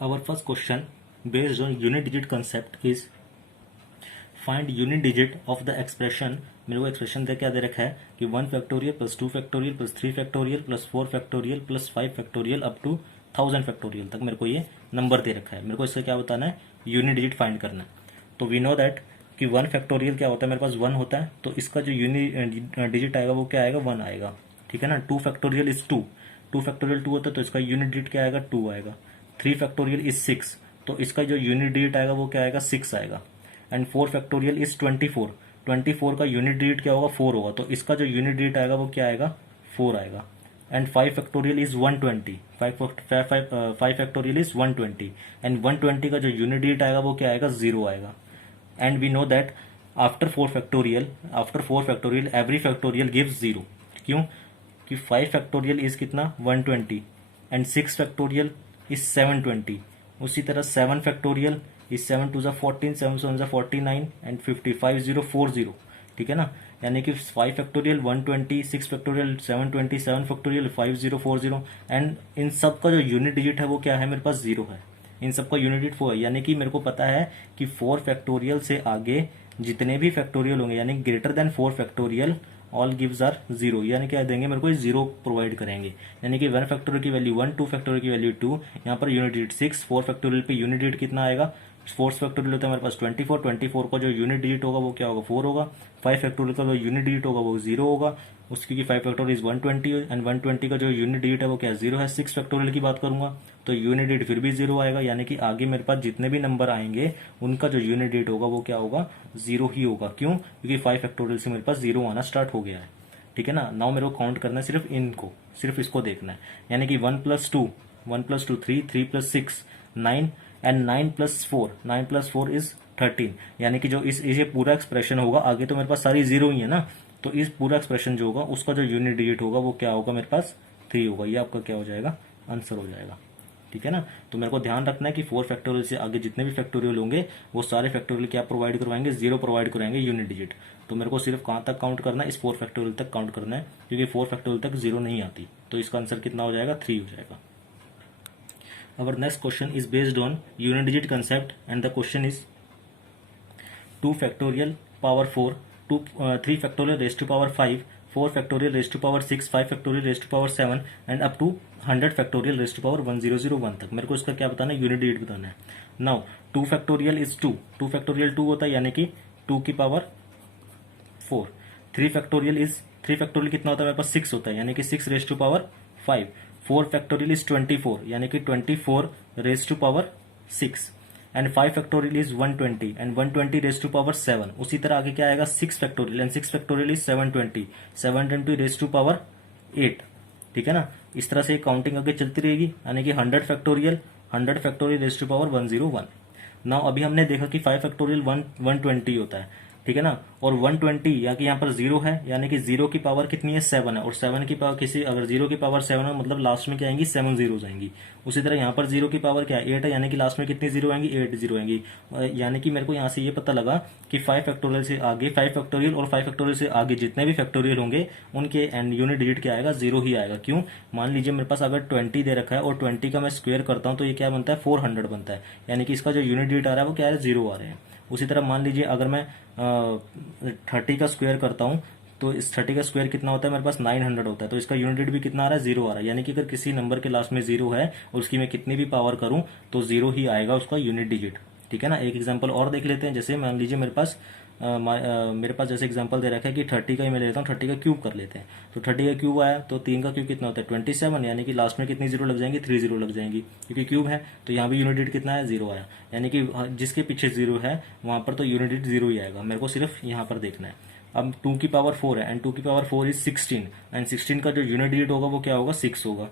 Our first question based on unit digit concept is find unit digit of the expression. मेरे को expression दे क्या दे रखा है कि 1 factorial plus 2 factorial plus 3 factorial plus 4 factorial plus 5 factorial up to 1000 factorial तक मेरे को ये नंबर दे रखा है। मेरे को इसका क्या बताना है, यूनिट डिजिट फाइंड करना है। तो वी नो दैट कि 1 फैक्टोरियल क्या होता है, मेरे पास 1 होता है, तो इसका जो यूनिट डिजिट आएगा वो क्या आएगा, 1 आएगा। ठीक है ना। 2 फैक्टोरियल इज 2 फैक्टोरियल 2 होता है, तो इसका यूनिट डिजिट क्या आएगा, 2 आएगा। 3 फैक्टोरियल इज 6, तो इसका जो यूनिट डिजिट आएगा वो क्या आएगा, 6 आएगा। एंड 4 फैक्टोरियल इज 24 का यूनिट डिजिट क्या होगा, 4 होगा, तो इसका जो यूनिट डिजिट आएगा वो क्या आएगा, 4 आएगा। And 5 factorial is 120, 5 factorial is 120, and 120 का जो यूनिट डिजिट आएगा वो क्या आएगा, 0 आएगा। And we know that after 4 factorial every factorial gives 0। क्यों कि 5 फैक्टोरियल इज कितना, 120, एंड 6 फैक्टोरियल इज 720। उसी तरह 7 फैक्टोरियल इज 7 टू 14, 7 7 49 एंड 55 0 40। ठीक है ना। यानी कि 5 factorial 120, 6 factorial 720, 7 factorial 5040, and in सब का जो यूनिट डिजिट है वो क्या है, मेरे पास 0 है। इन सबका यूनिट डिजिट 4 है। यानी कि मेरे को पता है कि 4 फैक्टोरियल से आगे जितने भी फैक्टोरियल होंगे, यानी greater than 4 factorial all gives are 0। यानी क्या देंगे, मेरे को 0 प्रोवाइड करेंगे। यानी कि 1 फैक्टोरियल की वैल्यू 1, 2 फैक्टोरियल की वैल्यू 2, यहाँ पर यूनिट डिजिट 6, 4 फैक्टोरियल पे यूनिट डिजिट कितना आएगा, 4 फैक्टोरियल होता है मेरे पास 24 का जो यूनिट डिजिट होगा वो क्या होगा, 4 होगा। 5 फैक्टोरियल का जो यूनिट डिजिट होगा वो 0 होगा, उसकी 5 फैक्टोरियल इज 120, एंड 120 का जो यूनिट डिजिट है वो क्या 0 है। 6 फैक्टोरियल की बात करूंगा तो यूनिट डिजिट फिर भी 0 आएगा। यानी कि आगे मेरे पास जितने भी नंबर आएंगे उनका जो यूनिट डिजिट होगा वो क्या होगा, 0 ही होगा। क्यों, क्योंकि 5 फैक्टोरियल से मेरे पास 0 आना स्टार्ट हो गया है। ठीक है ना। नाउ मेरे को काउंट करना है सिर्फ इनको, सिर्फ इसको देखना है। यानी कि 1 plus 2 3, 3 plus 6 9, and 9 plus 4 is 13। यानी कि जो इस ये पूरा एक्सप्रेशन होगा, आगे तो मेरे पास सारी 0 ही है ना, तो इस पूरा एक्सप्रेशन जो होगा उसका जो यूनिट डिजिट होगा वो क्या होगा, मेरे पास 3 होगा। ये आपका क्या हो जाएगा, आंसर हो जाएगा। ठीक है ना। तो मेरे को ध्यान रखना है कि 4 फैक्टोरियल से आगे जितने भी फैक्टोरियल होंगे वो सारे फैक्टोरियल क्या प्रोवाइड करवाएंगे, 0 प्रोवाइड कराएंगे यूनिट डिजिट। तो मेरे को सिर्फ कहां तक काउंट करना है, इस 4 फैक्टोरियल तक काउंट करना है, क्योंकि 4 फैक्टोरियल तक 0 नहीं आती। तो इसका आंसर कितना हो जाएगा, 3 हो जाएगा। Our next question is based on unit digit concept, and the question is 2 factorial power 4, 3 factorial raised to power 5, 4 factorial raised to power 6, 5 factorial raised to power 7, and up to 100 factorial raised to power 1001 तक। मेरे को इसका क्या बताना है, unit digit बताना है। Now 2 factorial is 2 factorial 2 होता है, यानी कि 2 की पावर 4। 3 फैक्टोरियल कितना होता है, मेरे पास 6 होता है, यानी कि 6 raise to power 5। 4 factorial is 24, यानी कि 24 raise to power 6, and 5 factorial is 120, and 120 raise to power 7। उसी तरह आगे क्या आएगा, 6 factorial, and 6 factorial is 720 raise to power 8। ठीक है ना। इस तरह से काउंटिंग आगे चलती रहेगी, यानी कि 100 factorial raise to power 101। Now अभी हमने देखा कि 5 फैक्टोरियल 120 होता है। ठीक है ना। और 120 या कि यहाँ पर 0 है, यानी कि 0 की पावर कितनी है, 7 है, और 7 की पावर किसी अगर 0 की पावर 7 है मतलब लास्ट में क्या आएंगी, 7 जीरोस आएंगी। उसी तरह यहाँ पर 0 की पावर क्या है, 8 है, यानी कि लास्ट में कितनी 0 आएंगी, 8 जीरो आएंगी। यानी कि मेरे को यहाँ से ये पता लगा कि 5 फैक्टोरियल से आगे 5 फैक्टोरियल और 5 फैक्टोरियल से आगे जितने भी फैक्टोरियल होंगे उनके एंड यूनिट डिजिट क्या आएगा, 0 ही आएगा। क्यों, मान लीजिए मेरे पास अगर 20 दे रखा है और 20 का मैं स्क्वायर करता हूँ तो ये क्या बनता है, 400 बनता है, यानी कि इसका जो यूनिट डिजिट आ रहा है वो क्या है, 0 आ रहे हैं। उसी तरह मान लीजिए अगर मैं 30 का स्क्वायर करता हूं तो इस 30 का स्क्वायर कितना होता है, मेरे पास 900 होता है, तो इसका यूनिट भी कितना आ रहा है, 0 आ रहा है। यानी कि अगर किसी नंबर के लास्ट में 0 है और उसकी मैं कितनी भी पावर करूं तो 0 ही आएगा उसका यूनिट डिजिट। ठीक है ना। एक एग्जांपल और देख लेते हैं। जैसे मान लीजिए मेरे पास जैसे एग्जांपल दे रखा है कि 30 का ही मैं लेता हूँ, 30 का क्यूब कर लेते हैं। तो 30 का क्यूब आया तो 3 का क्यूब कितना होता है, 27, यानी कि लास्ट में कितनी 0 लग जाएंगी, 3 0 लग जाएंगी, क्योंकि क्यूब है। तो यहाँ भी यूनिट डिजिट कितना है, 0 आया, यानी कि जिसके पीछे 0 है वहां पर तो यूनिट डिजिट 0 ही आएगा। मेरे को सिर्फ यहाँ पर देखना है। अब 2 की पावर 4 है, एंड 2 की पावर 4 इज 16, एंड 16 का जो यूनिट डिजिट होगा वो क्या होगा, 6 होगा।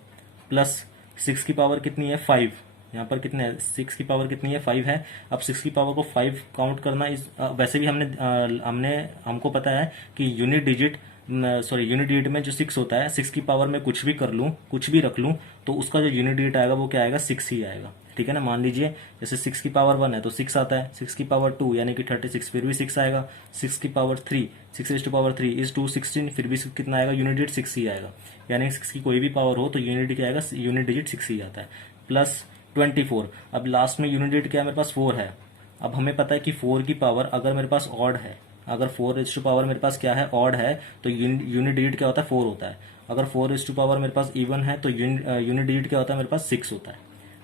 प्लस 6 की पावर कितनी है, 5। यहाँ पर कितने है, 6 की पावर कितनी है, 5 है। अब 6 की पावर को 5 काउंट करना इस वैसे भी हमको पता है कि यूनिट डिजिट में जो 6 होता है, 6 की पावर में कुछ भी कर लूं, कुछ भी रख लूं, तो उसका जो यूनिट डिजिट आएगा वो क्या आएगा, 6 ही आएगा। ठीक है ना। मान लीजिए जैसे 6 की पावर 1 है तो 6 आता है, 6 की पावर 2 यानी कि 36 फिर भी 6 आएगा, 6 की power 3 6 raise to power 3 is 216 फिर भी कितना आएगा, यूनिट डिजिट 6 ही आएगा। यानी 6 की कोई भी पावर हो तो यूनिट क्या आएगा, यूनिट डिजिट 6 ही आता है। प्लस 24। अब लास्ट में यूनिट डिजिट क्या है मेरे पास 4 है। अब हमें पता है कि 4 की पावर अगर मेरे पास ऑड है, अगर 4 इज टू पावर मेरे पास क्या है ऑड है, तो यूनिट डिजिट क्या होता है 4 होता है। अगर 4 इज टू पावर मेरे पास इवन है तो यूनिट डिजिट क्या होता है मेरे पास 6 होता है।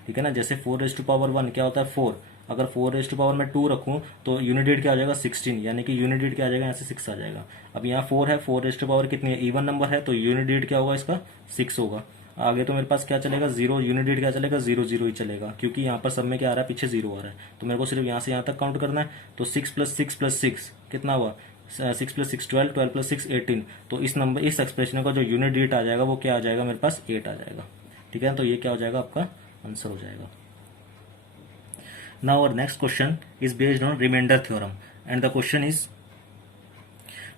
ठीक है ना, जैसे 4 इज टू पावर 1 क्या होता है 4, अगर 4 इज टू पावर में 2 रखूं तो यूनिट डिजिट क्या आ जाएगा 16, यानी कि यूनिट डिजिट क्या आ जाएगा यहाँ से 6 आ जाएगा। अब यहाँ 4 है, 4 इज टू पावर कितनी है इवन नंबर है, तो यूनिट डिजिट क्या होगा इसका 6 होगा। आगे तो मेरे पास क्या चलेगा 0, यूनिट डिजिट क्या चलेगा 0 0 ही चलेगा, क्योंकि यहाँ पर सब में क्या आ रहा है पीछे 0 आ रहा है, तो मेरे को सिर्फ यहाँ से यहाँ तक काउंट करना है। तो 6 + 6 + 6 कितना हुआ 6 + 6 12, 12 + 6 18। तो इस नंबर इस एक्सप्रेशन का जो यूनिट डिजिट आ जाएगा वो क्या आ जाएगा मेरे पास 8 आ जाएगा। ठीक है, तो ये क्या हो जाएगा आपका आंसर हो जाएगा। Now our next question is based on remainder theorem and the question is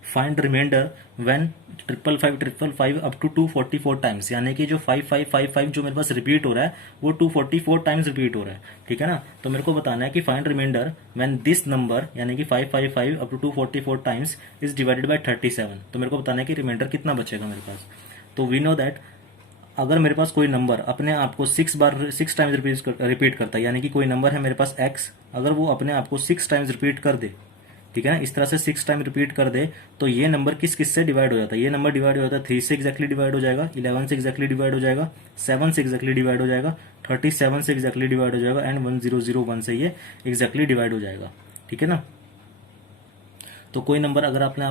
find remainder when 555 up to 244 times, यानी कि जो 5555 जो मेरे पास रिपीट हो रहा है वो 244 टाइम्स रिपीट हो रहा है। ठीक है ना, तो मेरे को बताना है कि find remainder when this number यानी कि 555 up to 244 times is divided by 37। तो मेरे को बताना है कि रिमाइंडर कितना बचेगा मेरे पास। तो वी नो दैट अगर मेरे पास कोई नंबर अपने आप को 6 टाइम्स रिपीट करता है, यानी कि कोई नंबर है मेरे पास x, अगर वो अपने आप को 6 टाइम्स रिपीट कर दे, ठीक है ना, इस तरह से 6 टाइम रिपीट कर दे, तो ये नंबर किस किस से डिवाइड हो जाता है, ये नंबर डिवाइड हो जाता है 3 से एग्जैक्टली डिवाइड हो जाएगा, 11 से एग्जैक्टली डिवाइड हो जाएगा, 7 से एग्जैक्टली डिवाइड हो जाएगा, 37 से एग्जैक्टली डिवाइड हो जाएगा एंड 1001 से ये एग्जैक्टली डिवाइड हो जाएगा। ठीक है ना, तो कोई नंबर अगर अपने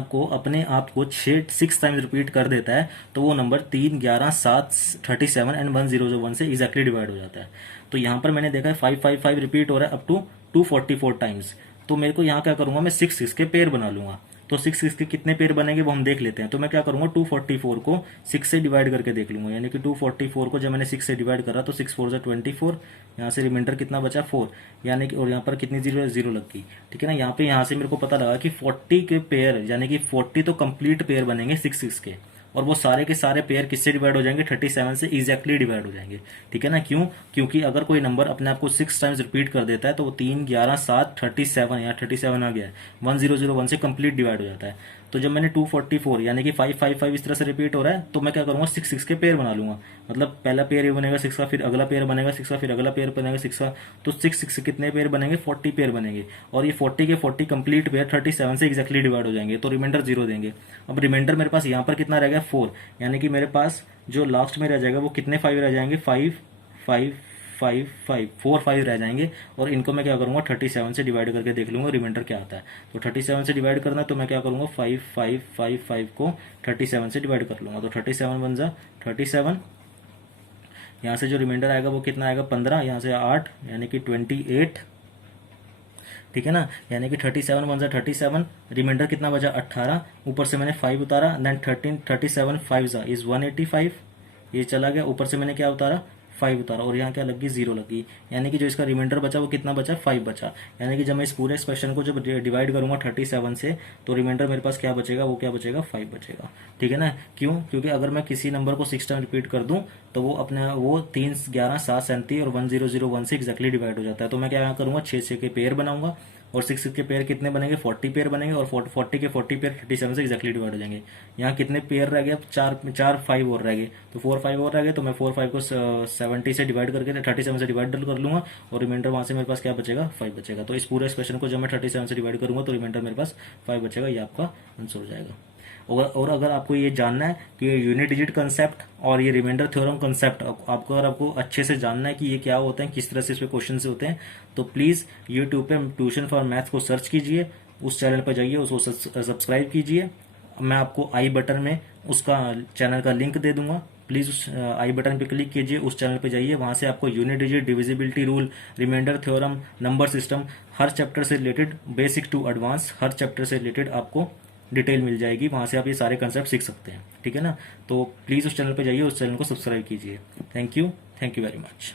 आप को 6 टाइम्स रिपीट कर देता है तो वो नंबर 3, 11, 7, 37 एंड 1001 से एग्जैक्टली डिवाइड हो जाता है। तो यहाँ पर मैंने देखा है 555 रिपीट हो रहा है अप टू 244 टाइम्स, तो मेरे को यहाँ क्या करूंगा मैं 6 के पेयर बना लूंगा। तो 6 के कितने पेयर बनेंगे वो हम देख लेते हैं। तो मैं क्या करूंगा 244 को 6 से डिवाइड करके देख लूंगा, यानी कि 244 को जब मैंने 6 से डिवाइड करा तो 6 4 24, यहाँ से रिमाइंडर कितना बचा 4, यानी कि और यहाँ पर कितनी जीरो लग गई। ठीक है ना, यहाँ से मेरे को पता लगा कि 40 के पेयर यानी कि 40 तो कंप्लीट पेयर बनेंगे 6 के, और वो सारे के सारे पेयर किससे डिवाइड हो जाएंगे 37 से एग्जैक्टली डिवाइड हो जाएंगे। ठीक है ना, क्यों, क्योंकि अगर कोई नंबर अपने आप को 6 टाइम्स रिपीट कर देता है तो वो 3, 11, 7, 37, यहाँ 37 आ गया है 1001 से कंप्लीट डिवाइड हो जाता है। तो जब मैंने 244 यानी कि 555 इस तरह से रिपीट हो रहा है तो मैं क्या करूंगा 6 के पेयर बना लूंगा, मतलब पहला पेयर ये बनेगा 6 का, फिर अगला पेयर बनेगा 6 का, फिर अगला पेयर बनेगा 6 का, तो 6 से कितने पेयर बनेंगे 40 पेयर बनेंगे, और ये 40 के 40 कंप्लीट पेयर 37 से एग्जैक्टली डिवाइड हो जाएंगे, तो रिमाइंडर 0 देंगे। अब रिमाइंडर मेरे पास यहाँ पर कितना रह गया 4, यानी कि मेरे पास जो लास्ट में रह जाएगा वो कितने 5 रह जाएंगे 5 5 5 5 4 5 रह जाएंगे, और इनको मैं क्या करूंगा 37 से डिवाइड करके देख लूंगा रिमाइंडर क्या आता है। तो 37 से डिवाइड करना है तो मैं क्या करूंगा 5 5 5 5 को 37 से डिवाइड कर लूंगा, तो 37 बन जा 37, यहाँ से जो रिमाइंडर आएगा वो कितना आएगा 15, यहाँ से 8 यानी कि 28। ठीक है ना, यानी कि 37 बन जा 37, रिमाइंडर कितना बचा 18, ऊपर से मैंने 5 उतारा, देन 37 5 जा इज 185, ये चला गया, ऊपर से मैंने क्या उतारा 5 उतारा, और यहाँ क्या लगी 0 लगी, यानी कि जो इसका रिमाइंडर बचा वो कितना बचा 5 बचा। यानी कि जब मैं इस पूरे एक्सप्रेशन को जब डिवाइड करूंगा 37 से तो रिमाइंडर मेरे पास क्या बचेगा, वो क्या बचेगा 5 बचेगा। ठीक है ना, क्यों, क्योंकि अगर मैं किसी नंबर को 6 टाइम रिपीट कर दूं तो वो 3, 11, 7, 37 और 1001 से एग्जैक्टली डिवाइड हो जाता है। तो मैं क्या करूंगा 6 के पेयर बनाऊंगा, और 6 के पेयर कितने बनेंगे 40 पेयर बनेंगे, और 40 के 40 पेयर 37 से एग्जैक्टली डिवाइड हो जाएंगे। यहाँ कितने पेयर रह गए, 4 5 और रह गए, तो 4 5 और रह गए, तो मैं 4 5 को 70 से डिवाइड करके 37 से डिवाइड कर लूंगा, और रिमाइंडर वहां से मेरे पास क्या बचेगा 5 बचेगा। तो इस पूरे एक्सप्रेशन को जब मैं 37 से डिवाइड करूंगा तो रिमाइंडर मेरे पास 5 बचेगा, ये आपका आंसर हो जाएगा। और अगर आपको ये जानना है कि ये यूनिट डिजिट कंसेप्ट और ये रिमाइंडर थ्योरम कंसेप्ट आपको अच्छे से जानना है कि ये क्या होते हैं, किस तरह से इस पे क्वेश्चन होते हैं, तो प्लीज यूट्यूब पे ट्यूशन फॉर मैथ्स को सर्च कीजिए, उस चैनल पर जाइए, उसको सब्सक्राइब कीजिए। मैं आपको आई बटन में उसका चैनल का लिंक दे दूंगा, प्लीज उस आई बटन पे क्लिक कीजिए, उस चैनल पे जाइए, वहां से आपको unit digit, divisibility rule, reminder theorem, number system, हर चैप्टर से रिलेटेड बेसिक टू एडवांस हर चैप्टर से रिलेटेड आपको डिटेल मिल जाएगी, वहां से आप ये सारे कंसेप्ट सीख सकते हैं। ठीक है ना, तो प्लीज उस चैनल पे जाइए, उस चैनल को सब्सक्राइब कीजिए। Thank you very much.